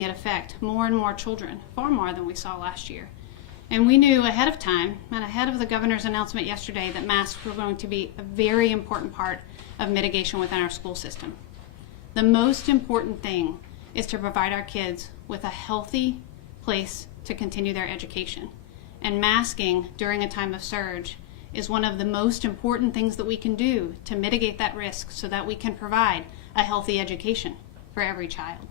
it affect more and more children, far more than we saw last year. And we knew ahead of time, and ahead of the governor's announcement yesterday, that masks were going to be a very important part of mitigation within our school system. The most important thing is to provide our kids with a healthy place to continue their education. And masking during a time of surge is one of the most important things that we can do to mitigate that risk so that we can provide a healthy education for every child.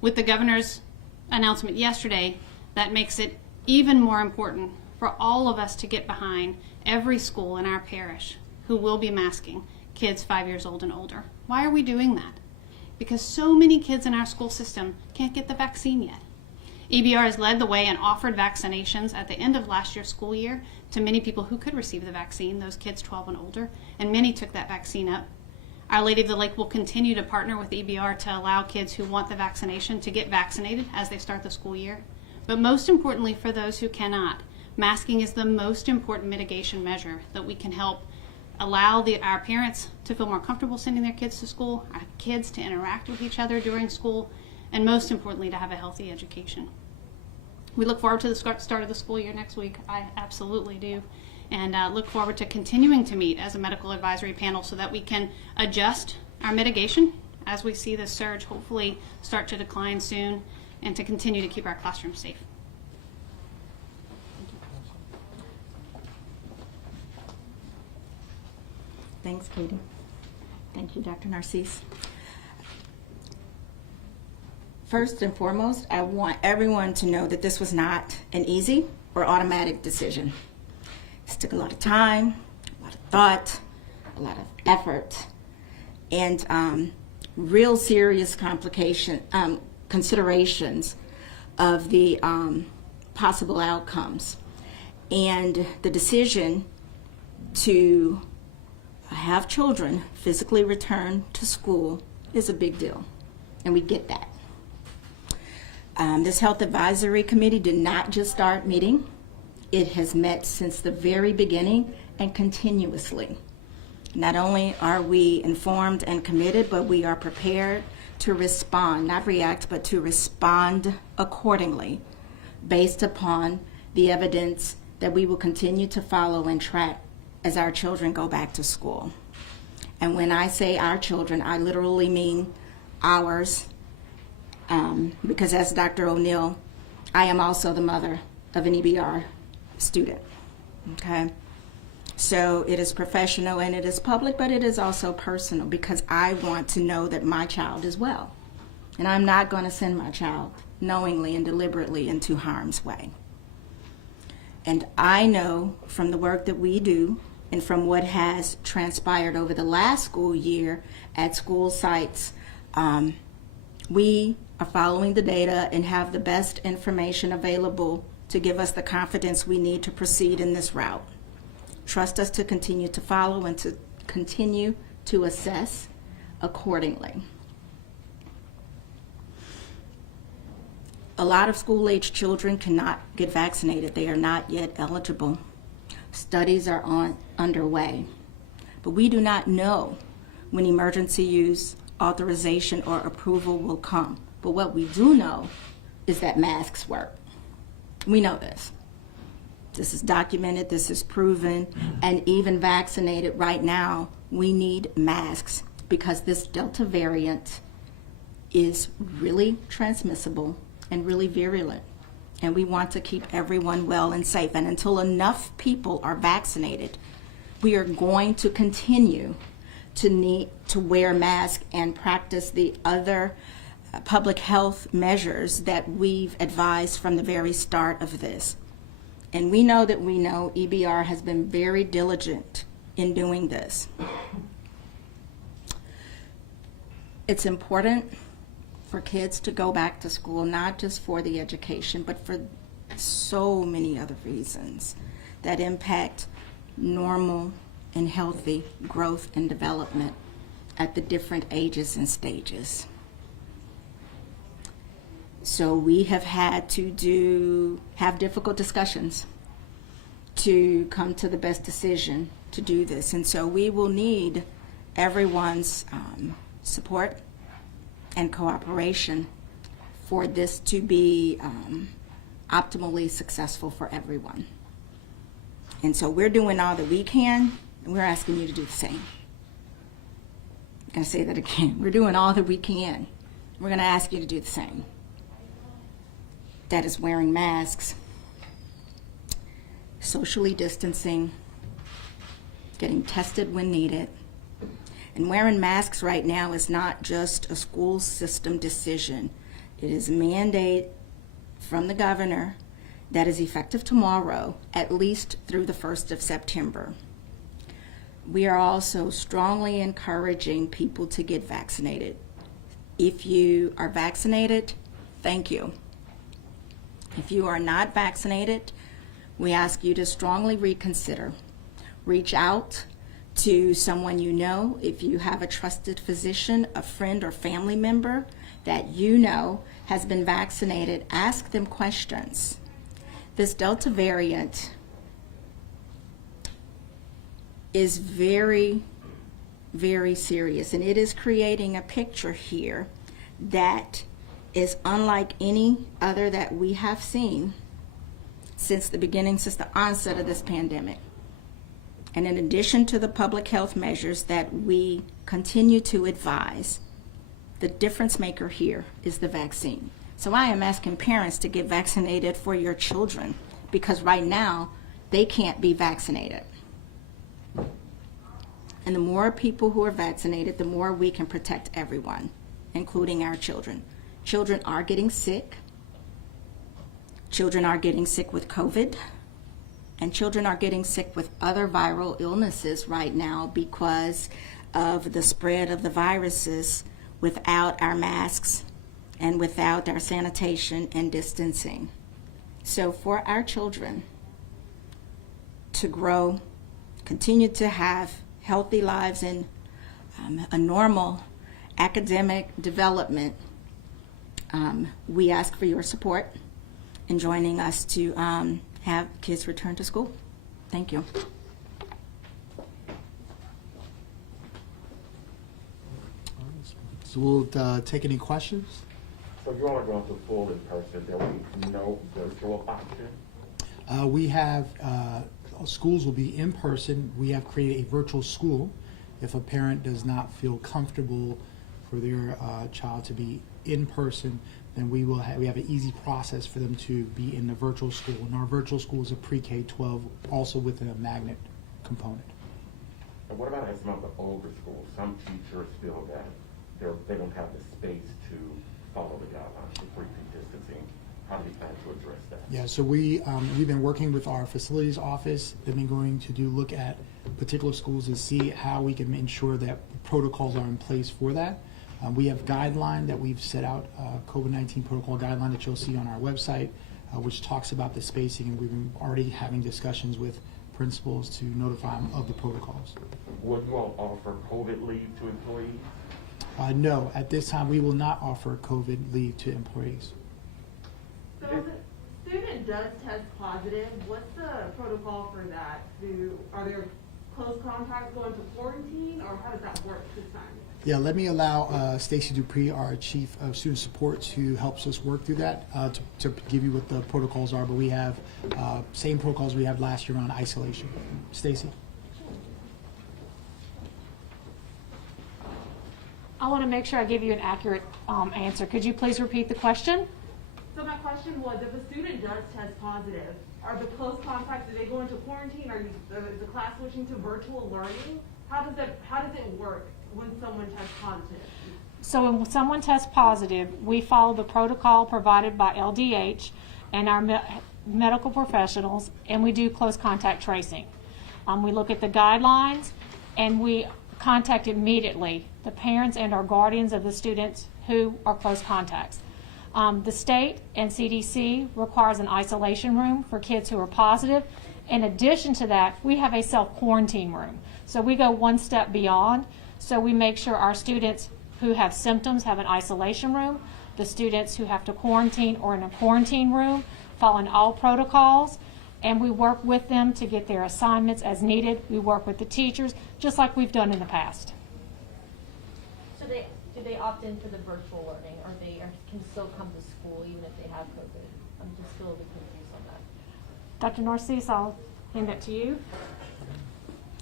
With the governor's announcement yesterday, that makes it even more important for all of us to get behind every school in our parish who will be masking kids 5 years old and older. Why are we doing that? Because so many kids in our school system can't get the vaccine yet. EBR has led the way and offered vaccinations at the end of last year's school year to many people who could receive the vaccine, those kids 12 and older, and many took that vaccine up. Our Lady of the Lake will continue to partner with EBR to allow kids who want the vaccination to get vaccinated as they start the school year. But most importantly, for those who cannot, masking is the most important mitigation measure that we can help allow our parents to feel more comfortable sending their kids to school, our kids to interact with each other during school, and most importantly, to have a healthy education. We look forward to the start of the school year next week. I absolutely do. And look forward to continuing to meet as a medical advisory panel so that we can adjust our mitigation as we see this surge hopefully start to decline soon, and to continue to keep our classrooms safe. Thanks, Katie. Thank you, Dr. Narcisse. First and foremost, I want everyone to know that this was not an easy or automatic decision. This took a lot of time, a lot of thought, a lot of effort, and real serious considerations of the possible outcomes. And the decision to have children physically return to school is a big deal, and we get that. This Health Advisory Committee did not just start meeting. It has met since the very beginning and continuously. Not only are we informed and committed, but we are prepared to respond, not react, but to respond accordingly based upon the evidence that we will continue to follow and track as our children go back to school. And when I say our children, I literally mean ours, because as Dr. O'Neill, I am also the mother of an EBR student, okay? So it is professional and it is public, but it is also personal because I want to know that my child is well. And I'm not going to send my child knowingly and deliberately into harm's way. And I know from the work that we do and from what has transpired over the last school year at school sites, we are following the data and have the best information available to give us the confidence we need to proceed in this route. Trust us to continue to follow and to continue to assess accordingly. A lot of school-age children cannot get vaccinated. They are not yet eligible. Studies are underway. But we do not know when emergency use authorization or approval will come. But what we do know is that masks work. We know this. This is documented, this is proven, and even vaccinated right now, we need masks because this Delta variant is really transmissible and really virulent. And we want to keep everyone well and safe. And until enough people are vaccinated, we are going to continue to need to wear masks and practice the other public health measures that we've advised from the very start of this. And we know EBR has been very diligent in doing this. It's important for kids to go back to school, not just for the education, but for so many other reasons that impact normal and healthy growth and development at the different ages and stages. So we have had to have difficult discussions to come to the best decision to do this. And so we will need everyone's support and cooperation for this to be optimally successful for everyone. And so we're doing all that we can, and we're asking you to do the same. I'm going to say that again. We're doing all that we can. We're going to ask you to do the same. That is wearing masks, socially distancing, getting tested when needed. And wearing masks right now is not just a school system decision. It is a mandate from the governor that is effective tomorrow, at least through the 1st of September. We are also strongly encouraging people to get vaccinated. If you are vaccinated, thank you. If you are not vaccinated, we ask you to strongly reconsider. Reach out to someone you know. If you have a trusted physician, a friend or family member that you know has been vaccinated, ask them questions. This Delta variant is very, very serious, and it is creating a picture here that is unlike any other that we have seen since the onset of this pandemic. And in addition to the public health measures that we continue to advise, the difference maker here is the vaccine. So I am asking parents to get vaccinated for your children, because right now they can't be vaccinated. And the more people who are vaccinated, the more we can protect everyone, including our children. Children are getting sick. Children are getting sick with COVID. And children are getting sick with other viral illnesses right now because of the spread of the viruses without our masks and without our sanitation and distancing. So for our children to grow, continue to have healthy lives and a normal academic development, we ask for your support in joining us to have kids return to school. Thank you. So we'll take any questions. So you all are going to full in person. There will be no virtual option? We have, schools will be in person. We have created a virtual school. If a parent does not feel comfortable for their child to be in person, then we have an easy process for them to be in the virtual school. And our virtual school is a pre-K-12, also with a magnet component. And what about some of the older schools? Some teachers feel that they don't have the space to follow the guidelines for 3 feet distancing. How do you plan to address that? Yeah, so we've been working with our facilities office. They've been going to look at particular schools to see how we can ensure that protocols are in place for that. We have guideline that we've set out, COVID-19 protocol guideline that you'll see on our website, which talks about the spacing, and we've been already having discussions with principals to notify them of the protocols. Would you all offer COVID leave to employees? No, at this time we will not offer COVID leave to employees. So if a student does test positive, what's the protocol for that? Are there close contacts going to quarantine, or how does that work this time? Yeah, let me allow Stacy Dupree, our Chief of Student Support, who helps us work through that to give you what the protocols are. But we have same protocols we had last year on isolation. Stacy? I want to make sure I give you an accurate answer. Could you please repeat the question? So my question was, if a student does test positive, are the close contacts, do they go into quarantine? Is the class switching to virtual learning? How does it work when someone tests positive? So when someone tests positive, we follow the protocol provided by LDH and our medical professionals, and we do close contact tracing. We look at the guidelines, and we contact immediately the parents and our guardians of the students who are close contacts. The state and CDC requires an isolation room for kids who are positive. In addition to that, we have a self-quarantine room. So we go one step beyond. So we make sure our students who have symptoms have an isolation room. The students who have to quarantine or in a quarantine room, following all protocols. And we work with them to get their assignments as needed. We work with the teachers, just like we've done in the past. So do could they opt in for the virtual learning, or can still come to school even if they have COVID? I'm just still a bit confused on that. Dr. Narcisse, I'll hand that to you.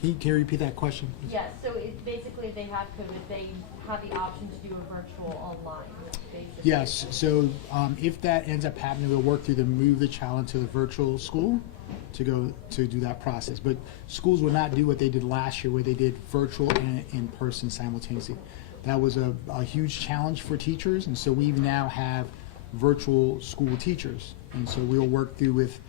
Can you repeat that question? Yes, so basically if they have COVID, they have the option to do a virtual online, basically. Yes, so if that ends up happening, we'll work through to move the child into the virtual school to go to do that process. But schools will not do what they did last year, where they did virtual and in person simultaneously. That was a huge challenge for teachers, and so we now have virtual school teachers. And so we'll work through with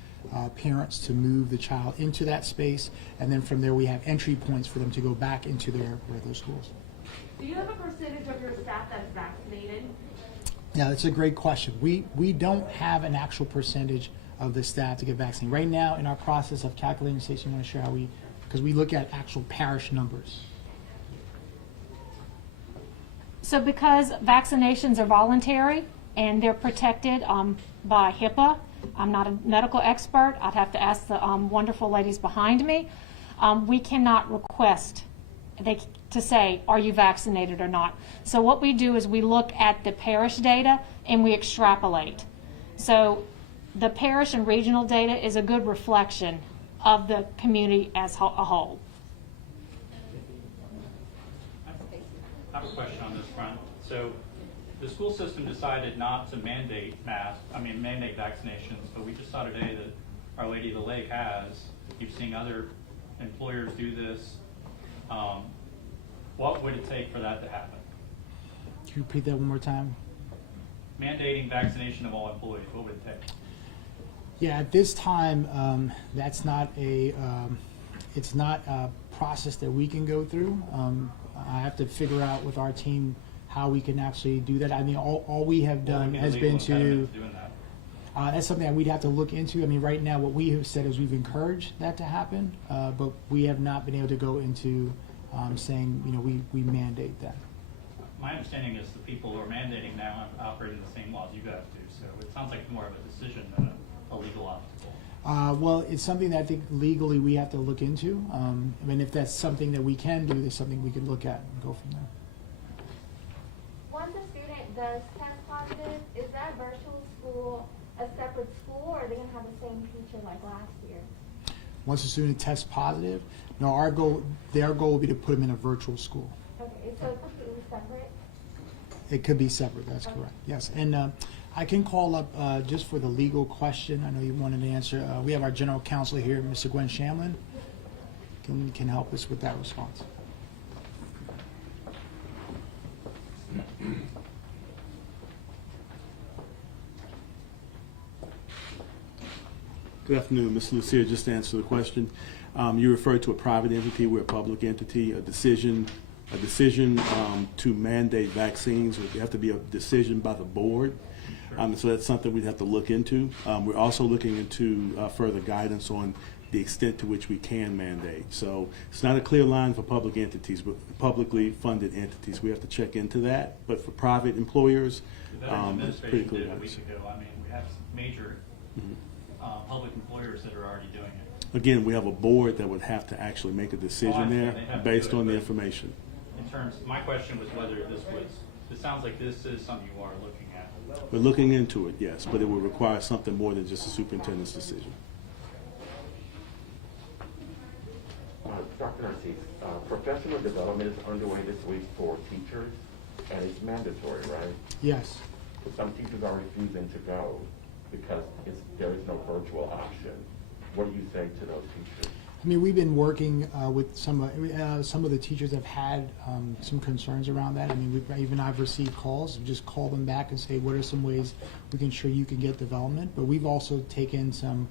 parents to move the child into that space, and then from there we have entry points for them to go back into their regular schools. Do you have a percentage of your staff that's vaccinated? Yeah, that's a great question. We don't have an actual percentage of the staff to get vaccinated. Right now, in our process of calculating, Stacey, you want to share how because we look at actual parish numbers. So because vaccinations are voluntary and they're protected by HIPAA, I'm not a medical expert. I'd have to ask the wonderful ladies behind me. We cannot request to say, are you vaccinated or not? So what we do is we look at the parish data and we extrapolate. So the parish and regional data is a good reflection of the community as a whole. I have a question on this front. So the school system decided not to mandate vaccinations, but we just saw today that Our Lady of the Lake has. Keep seeing other employers do this. What would it take for that to happen? Can you repeat that one more time? Mandating vaccination of all employees, what would it take? Yeah, at this time, that's not it's not a process that we can go through. I have to figure out with our team how we can actually do that. I mean, all we have done has been to, that's something that we'd have to look into. I mean, right now what we have said is we've encouraged that to happen, but we have not been able to go into saying, we mandate that. My understanding is the people who are mandating now are operating the same laws you guys do, so it sounds like more of a decision than a legal obstacle. Well, it's something that I think legally we have to look into. I mean, if that's something that we can do, it's something we could look at and go from there. Once a student does test positive, is that virtual school a separate school, or are they going to have the same teacher like last year? Once a student tests positive, no, their goal will be to put them in a virtual school. Okay, so it's completely separate? It could be separate, that's correct, yes. And I can call up just for the legal question. I know you wanted to answer. We have our general counsel here, Mr. Gwen Shamlin, can help us with that response. Good afternoon, Ms. Lucia. Just to answer the question, you referred to a private entity. We're a public entity. A decision to mandate vaccines would have to be a decision by the board. So that's something we'd have to look into. We're also looking into further guidance on the extent to which we can mandate. So it's not a clear line for public entities, but publicly funded entities. We have to check into that. But for private employers, it's pretty clear. A week ago. I mean, we have major public employers that are already doing it. Again, we have a board that would have to actually make a decision there based on the but information. In terms, my question was whether it sounds like this is something you are looking at. We're looking into it, yes, but it would require something more than just a superintendent's decision. Dr. Narcisse, professional development is underway this week for teachers, and it's mandatory, right? Yes. Some teachers are refusing to go because there is no virtual option. What do you say to those teachers? I mean, we've been working with some of the teachers have had some concerns around that. I mean, I've received calls. Just call them back and say, what are some ways we can ensure you can get development? But we've also taken some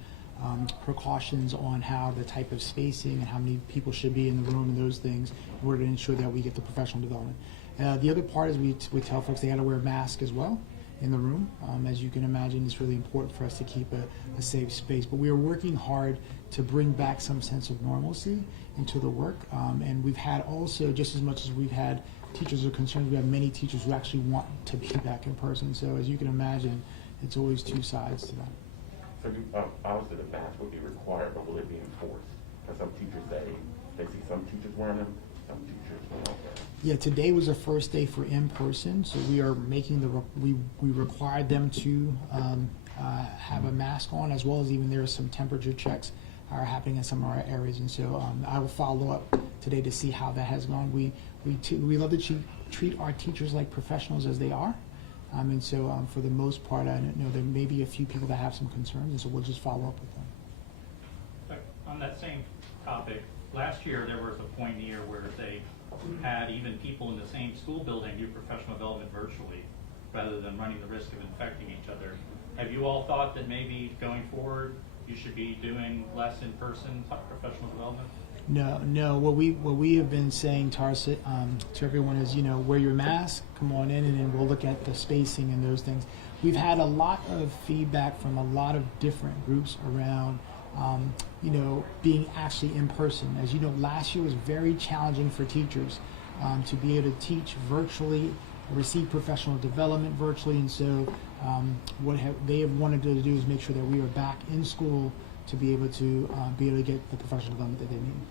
precautions on how the type of spacing and how many people should be in the room and those things in order to ensure that we get the professional development. The other part is we tell folks they got to wear masks as well in the room. As you can imagine, it's really important for us to keep a safe space. But we are working hard to bring back some sense of normalcy into the work. And we've had also, just as much as we've had teachers who are concerned, we have many teachers who actually want to be back in person. So as you can imagine, it's always two sides to that. So obviously the mask would be required, but will it be enforced? Because some teachers they see some teachers wearing them, some teachers no longer? Yeah, today was the first day for in-person, so we are making we required them to have a mask on, as well as even there are some temperature checks are happening in some of our areas, and so I will follow up today to see how that has gone. We love to treat our teachers like professionals as they are, and so for the most part, I know there may be a few people that have some concerns, and so we'll just follow up with them. On that same topic, last year there was a point here where they had even people in the same school building do professional development virtually rather than running the risk of infecting each other. Have you all thought that maybe going forward you should be doing less in-person professional development? No. What we have been saying to everyone is, wear your mask, come on in, and then we'll look at the spacing and those things. We've had a lot of feedback from a lot of different groups around, being actually in person. As you know, last year was very challenging for teachers to be able to teach virtually, receive professional development virtually, and so what they have wanted to do is make sure that we are back in school to be able to get the professional development that they need.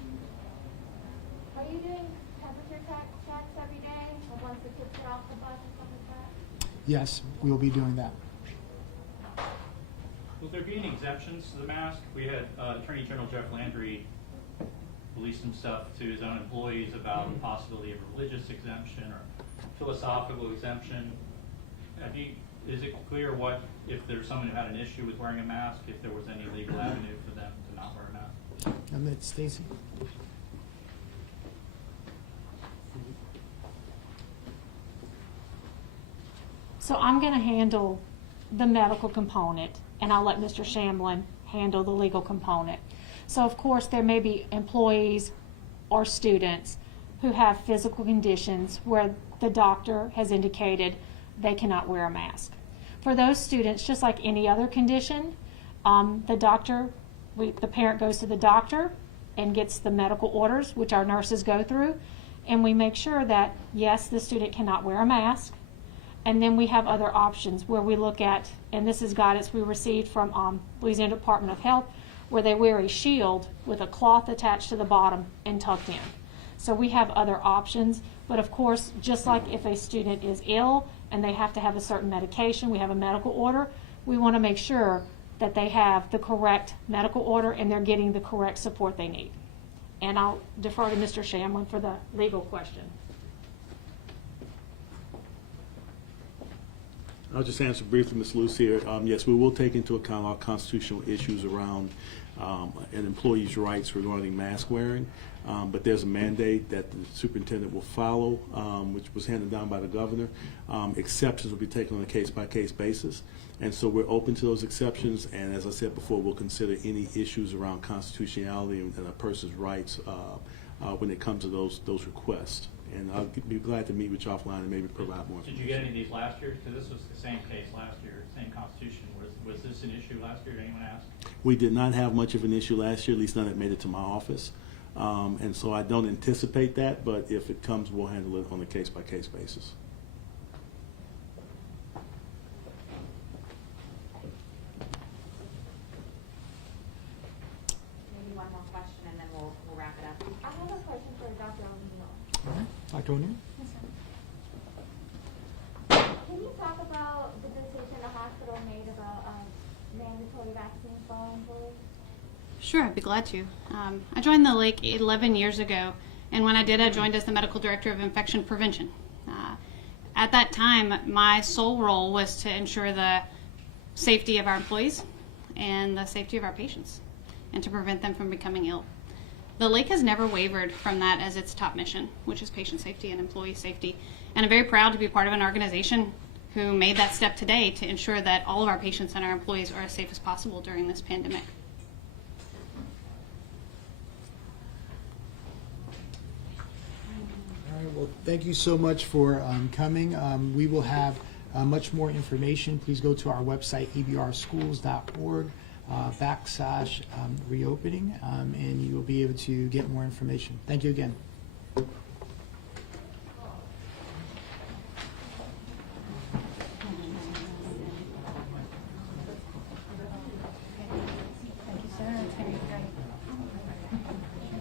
Are you doing temperature checks every day, or once the kids get off the bus and stuff like that? Yes, we will be doing that. Will there be any exemptions to the mask? We had Attorney General Jeff Landry release some stuff to his own employees about the possibility of a religious exemption or philosophical exemption. Is it clear if there's someone who had an issue with wearing a mask, if there was any legal avenue for them to not wear a mask? And that's Stacy. So I'm going to handle the medical component, and I'll let Mr. Shamblin handle the legal component. So of course there may be employees or students who have physical conditions where the doctor has indicated they cannot wear a mask. For those students, just like any other condition, the parent goes to the doctor and gets the medical orders, which our nurses go through, and we make sure that, yes, the student cannot wear a mask. And then we have other options where we look at, and this is guidance we received from Louisiana Department of Health, where they wear a shield with a cloth attached to the bottom and tucked in. So we have other options, but of course, just like if a student is ill and they have to have a certain medication, we have a medical order, we want to make sure that they have the correct medical order and they're getting the correct support they need. And I'll defer to Mr. Shamlin for the legal question. I'll just answer briefly, Ms. Luce here. Yes, we will take into account all constitutional issues around an employee's rights regarding mask wearing, but there's a mandate that the superintendent will follow, which was handed down by the governor. Exceptions will be taken on a case-by-case basis, and so we're open to those exceptions, and as I said before, we'll consider any issues around constitutionality and a person's rights when it comes to those requests. And I'll be glad to meet with you offline and maybe provide more information. Did you get any of these last year? Because this was the same case last year, same constitution. Was this an issue last year? Did anyone ask? We did not have much of an issue last year, at least none that made it to my office. And so I don't anticipate that, but if it comes, we'll handle it on a case-by-case basis. Maybe one more question and then we'll wrap it up. I have a question for Dr. O'Neill. All right, Dr. O'Neill? Can you talk about the decision the hospital made about mandatory vaccines for all employees? Sure, I'd be glad to. I joined the Lake 11 years ago, and when I did, I joined as the medical director of infection prevention. At that time, my sole role was to ensure the safety of our employees and the safety of our patients, and to prevent them from becoming ill. The Lake has never wavered from that as its top mission, which is patient safety and employee safety. And I'm very proud to be part of an organization who made that step today to ensure that all of our patients and our employees are as safe as possible during this pandemic. All right, well, thank you so much for coming. We will have much more information. Please go to our website, ebrschools.org. /reopening, and you will be able to get more information. Thank you again.